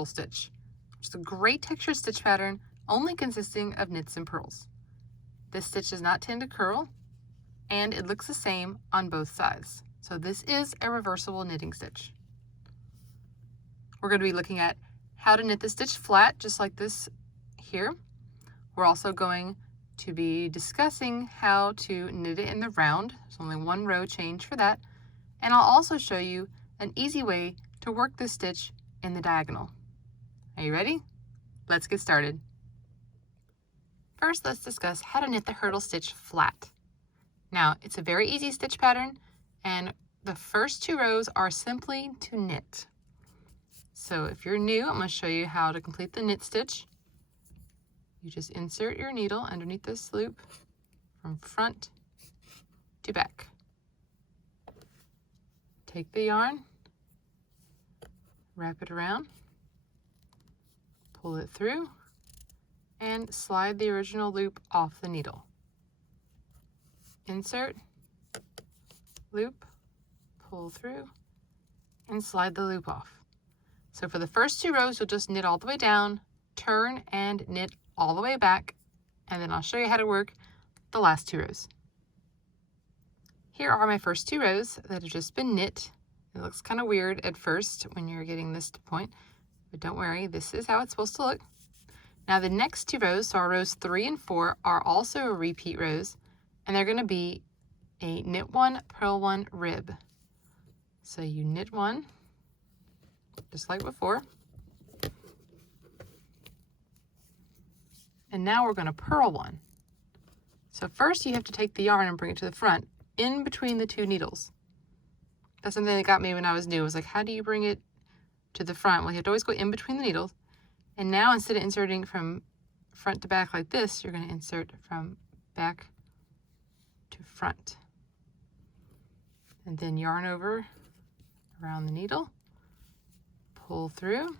hurdle stitch, which is a great textured stitch pattern only consisting of knits and purls. This stitch does not tend to curl, and it looks the same on both sides. So this is a reversible knitting stitch. We're going to be looking at how to knit the stitch flat, just like this here. We're also going to be discussing how to knit it in the round. There's only one row change for that. And I'll also show you an easy way to work this stitch in the diagonal. Are you ready? Let's get started. First, let's discuss how to knit the hurdle stitch flat. Now, it's a very easy stitch pattern, and the first 2 rows are simply to knit. So if you're new, I'm going to show you how to complete the knit stitch. You just insert your needle underneath this loop from front to back. Take the yarn, wrap it around, pull it through, and slide the original loop off the needle. Insert, loop, pull through, and slide the loop off. So for the first 2 rows, you'll just knit all the way down, turn and knit all the way back, and then I'll show you how to work the last 2 rows. Here are my first 2 rows that have just been knit. It looks kind of weird at first when you're getting this point, but don't worry, this is how it's supposed to look. Now the next 2 rows, so our rows 3 and 4, are also repeat rows, and they're going to be a knit 1, purl 1 rib. So you knit 1, just like before. And now we're going to purl 1. So first you have to take the yarn and bring it to the front, in between the 2 needles. That's something that got me when I was new. It was like, how do you bring it to the front? Well, you have to always go in between the needles. And now instead of inserting from front to back like this, you're going to insert from back to front. And then yarn over around the needle, pull through,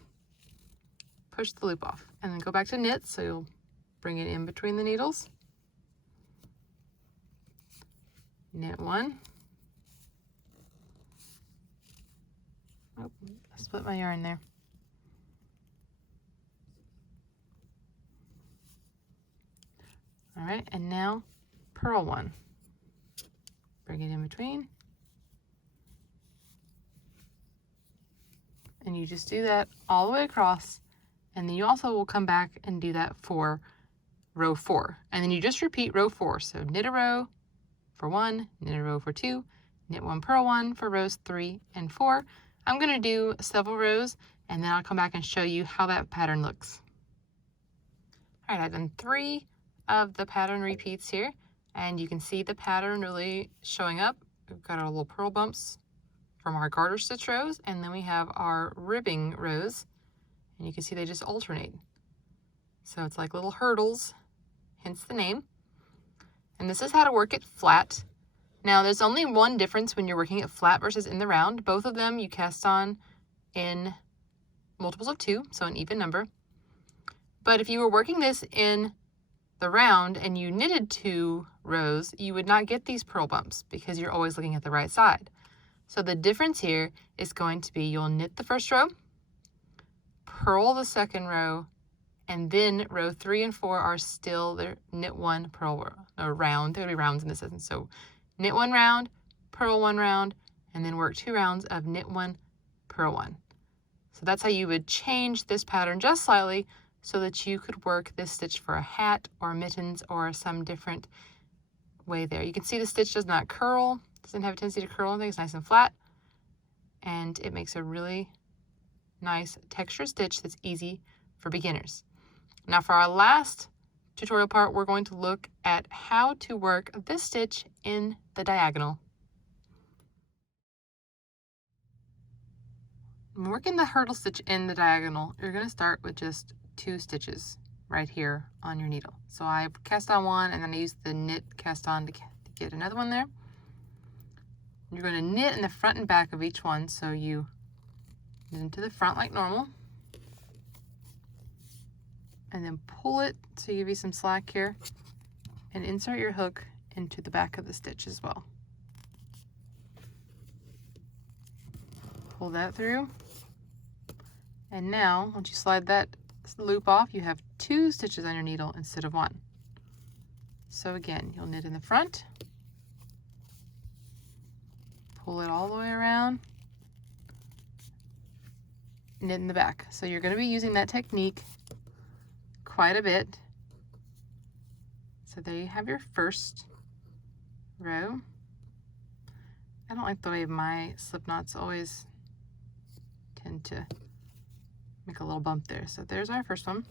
push the loop off, and then go back to knit. So you'll bring it in between the needles, knit 1. Oh, I split my yarn there. All right, and now purl 1. Bring it in between. And you just do that all the way across, and then you also will come back and do that for row 4. And then you just repeat row 4. So knit a row for 1, knit a row for 2, knit 1, purl 1 for rows 3 and 4. I'm going to do several rows, and then I'll come back and show you how that pattern looks. All right, I've done 3 of the pattern repeats here, and you can see the pattern really showing up. We've got our little purl bumps from our garter stitch rows, and then we have our ribbing rows, and you can see they just alternate. So it's like little hurdles, hence the name. And this is how to work it flat. Now there's only one difference when you're working it flat versus in the round. Both of them you cast on in multiples of 2, so an even number. But if you were working this in the round and you knitted 2 rows, you would not get these purl bumps because you're always looking at the right side. So the difference here is going to be you'll knit the first row, purl the second row, and then row 3 and 4 are still the knit 1, purl a round. There would be rounds in this instance. So knit 1 round, purl 1 round, and then work 2 rounds of knit 1, purl 1. So that's how you would change this pattern just slightly so that you could work this stitch for a hat or mittens or some different way there. You can see the stitch does not curl, doesn't have a tendency to curl. I think it's nice and flat, and it makes a really nice texture stitch that's easy for beginners. Now for our last tutorial part, we're going to look at how to work this stitch in the diagonal. When working the hurdle stitch in the diagonal, you're going to start with just 2 stitches right here on your needle. So I cast on one, and then I use the knit cast on to get another one there. You're going to knit in the front and back of each one, so you knit into the front like normal, and then pull it to give you some slack here, and insert your hook into the back of the stitch as well. Pull that through, And now, once you slide that loop off, you have 2 stitches on your needle instead of 1. So again, you'll knit in the front, pull it all the way around, knit in the back. So you're going to be using that technique quite a bit. So there you have your first row. I don't like the way my slip knots always tend to make a little bump there. So there's our first one.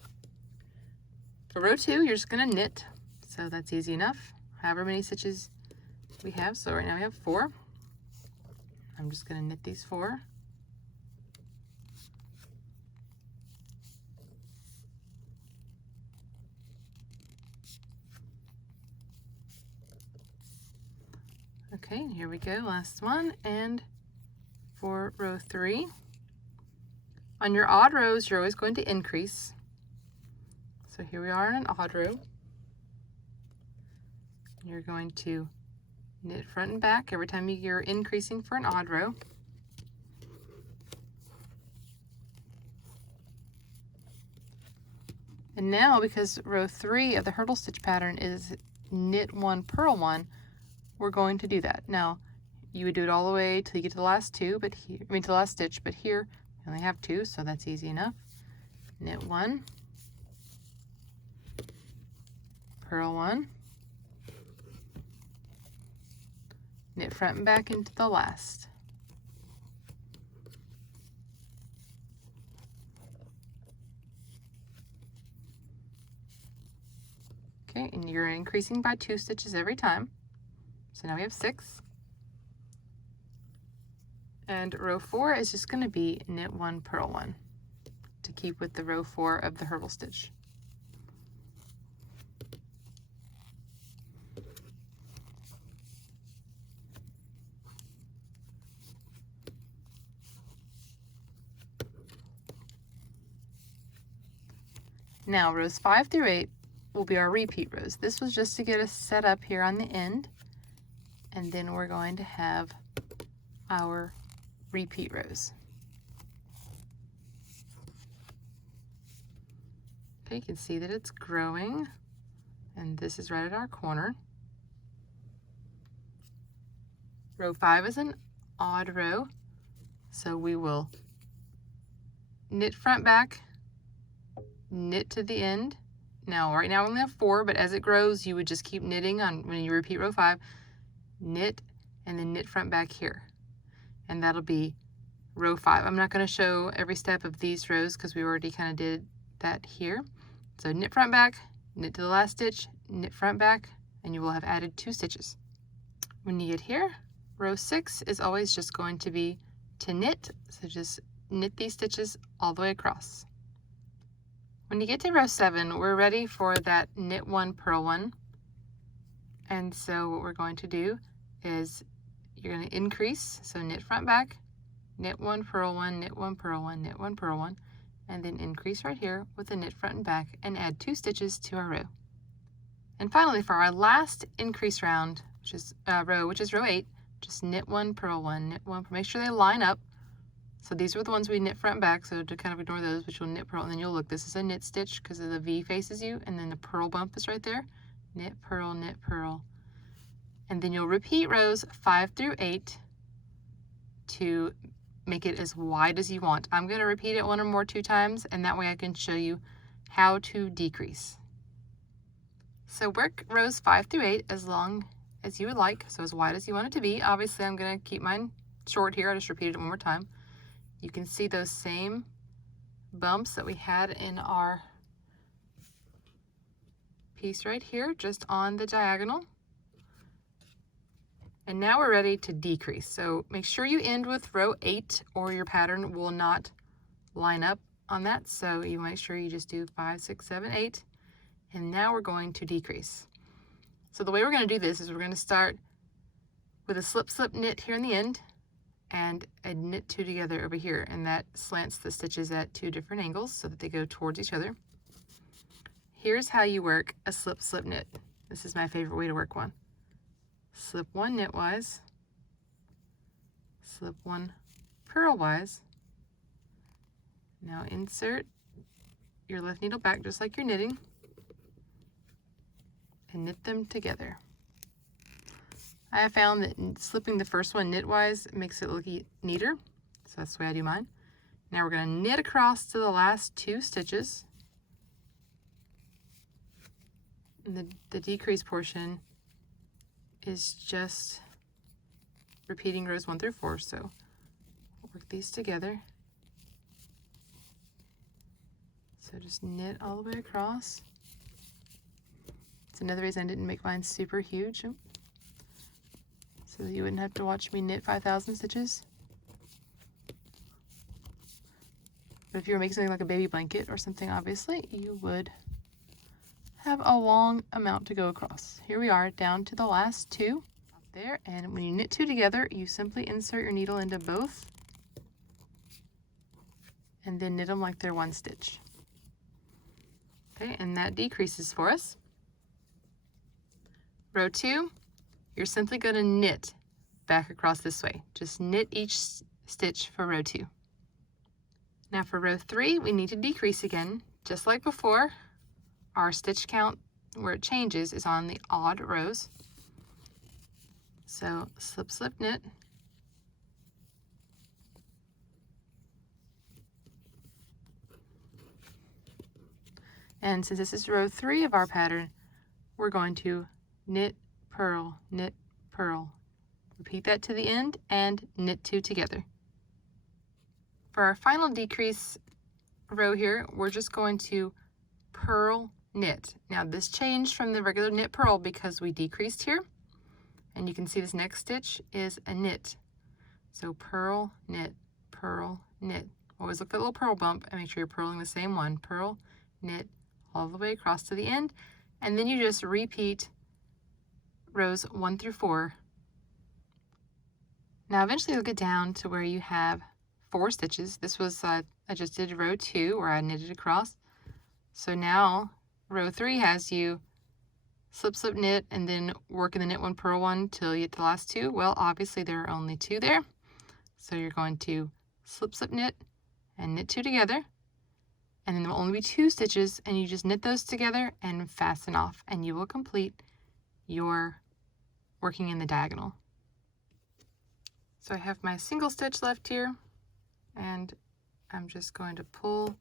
For row 2, you're just going to knit. So that's easy enough. However many stitches we have. So right now we have 4. I'm just going to knit these 4. Okay, here we go, last one. And for row 3, on your odd rows, you're always going to increase. So here we are in an odd row. You're going to knit front and back every time you're increasing for an odd row. And now, because row 3 of the hurdle stitch pattern is knit 1, purl 1, we're going to do that. Now, you would do it all the way till you get to the last 2, but here, to the last stitch, but here we only have 2, so that's easy enough. Knit 1, purl 1, knit front and back into the last. Okay, and you're increasing by 2 stitches every time. So now we have 6. And row 4 is just going to be knit 1, purl 1 to keep with the row 4 of the hurdle stitch. Now rows 5 through 8 will be our repeat rows. This was just to get us set up here on the end, and then we're going to have our repeat rows. Okay, you can see that it's growing, and this is right at our corner. Row 5 is an odd row, so we will knit front back, knit to the end. Now, right now we only have 4, but as it grows, you would just keep knitting on when you repeat row 5, knit, and then knit front back here. And that'll be row 5. I'm not going to show every step of these rows because we already kind of did that here. So knit front back, knit to the last stitch, knit front back, and you will have added 2 stitches. When you get here, row 6 is always just going to be to knit, so just knit these stitches all the way across. When you get to row 7, we're ready for that knit 1, purl 1. And so what we're going to do is you're going to increase, so knit front back, knit 1, purl 1, knit 1, purl 1, knit 1, purl 1, and then increase right here with a knit front and back and add 2 stitches to our row. And finally, for our last increase round, which is row 8, just knit 1, purl 1, knit 1, make sure they line up. So these are the ones we knit front and back, so to kind of ignore those, but you'll knit, purl, and then you'll look, this is a knit stitch because the V faces you, and then the purl bump is right there. Knit, purl, and then you'll repeat rows 5 through 8 to make it as wide as you want. I'm going to repeat it 1 or 2 times, and that way I can show you how to decrease. So work rows 5 through 8 as long as you would like, so as wide as you want it to be. Obviously, I'm going to keep mine short here. I just repeated it 1 more time. You can see those same bumps that we had in our piece right here, just on the diagonal. And now we're ready to decrease. So make sure you end with row 8 or your pattern will not line up on that. So you make sure you just do 5, 6, 7, 8. And now we're going to decrease. So the way we're going to do this is we're going to start with a slip, slip, knit here in the end, and a knit 2 together over here, and that slants the stitches at 2 different angles so that they go towards each other. Here's how you work a slip, slip, knit. This is my favorite way to work one. Slip 1 knitwise, slip 1 purlwise, Now insert your left needle back just like you're knitting and knit them together. I have found that slipping the first one knitwise makes it look neater, so that's the way I do mine. Now we're going to knit across to the last 2 stitches. And the decrease portion is just repeating rows 1 through 4, so we'll work these together. So just knit all the way across. It's another reason I didn't make mine super huge, so that you wouldn't have to watch me knit 5,000 stitches. But if you were making something like a baby blanket or something, obviously, you would have a long amount to go across. Here we are down to the last 2 up there, and when you knit 2 together, you simply insert your needle into both and then knit them like they're 1 stitch. Okay, and that decreases for us. Row 2, you're simply going to knit back across this way. Just knit each stitch for row 2. Now for row 3, we need to decrease again. Just like before, our stitch count where it changes is on the odd rows. So slip, slip, knit. And since this is row 3 of our pattern, we're going to knit, purl, knit, purl. Repeat that to the end and knit 2 together. For our final decrease row here, we're just going to purl, knit. Now this changed from the regular knit purl because we decreased here, and you can see this next stitch is a knit. So purl, knit, purl, knit. Always look for the little purl bump and make sure you're purling the same one. Purl, knit, all the way across to the end, and then you just repeat rows 1 through 4. Now eventually you'll get down to where you have 4 stitches. This was I just did row 2 where I knitted across. So now row 3 has you slip, slip, knit, and then work in the knit 1, purl 1 till you get to the last 2. Well, obviously there are only 2 there, so you're going to slip, slip, knit, and knit 2 together, and then there will only be 2 stitches, and you just knit those together and fasten off, and you will complete your working in the diagonal. So I have my single stitch left here, and I'm just going to pull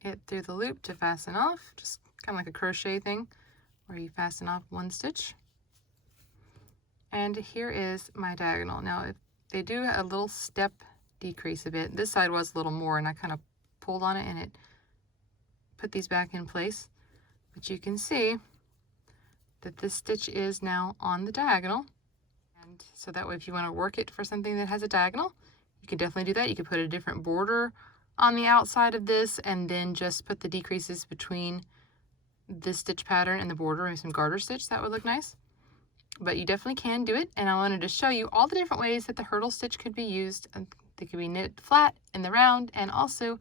it through the loop to fasten off, just kind of like a crochet thing where you fasten off 1 stitch. And here is my diagonal. Now if they do a little step decrease a bit, this side was a little more, and I kind of pulled on it and it put these back in place, but you can see that this stitch is now on the diagonal. And so that way if you want to work it for something that has a diagonal, you can definitely do that. You could put a different border on the outside of this and then just put the decreases between this stitch pattern and the border, maybe some garter stitch. That would look nice. But you definitely can do it, and I wanted to show you all the different ways that the hurdle stitch could be used. They could be knit flat in the round and also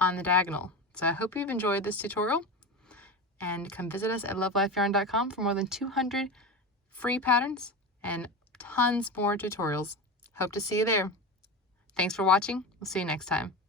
on the diagonal. So I hope you've enjoyed this tutorial, and come visit us at love.life.yarn.com for more than 200 free patterns and tons more tutorials. Hope to see you there. Thanks for watching. We'll see you next time.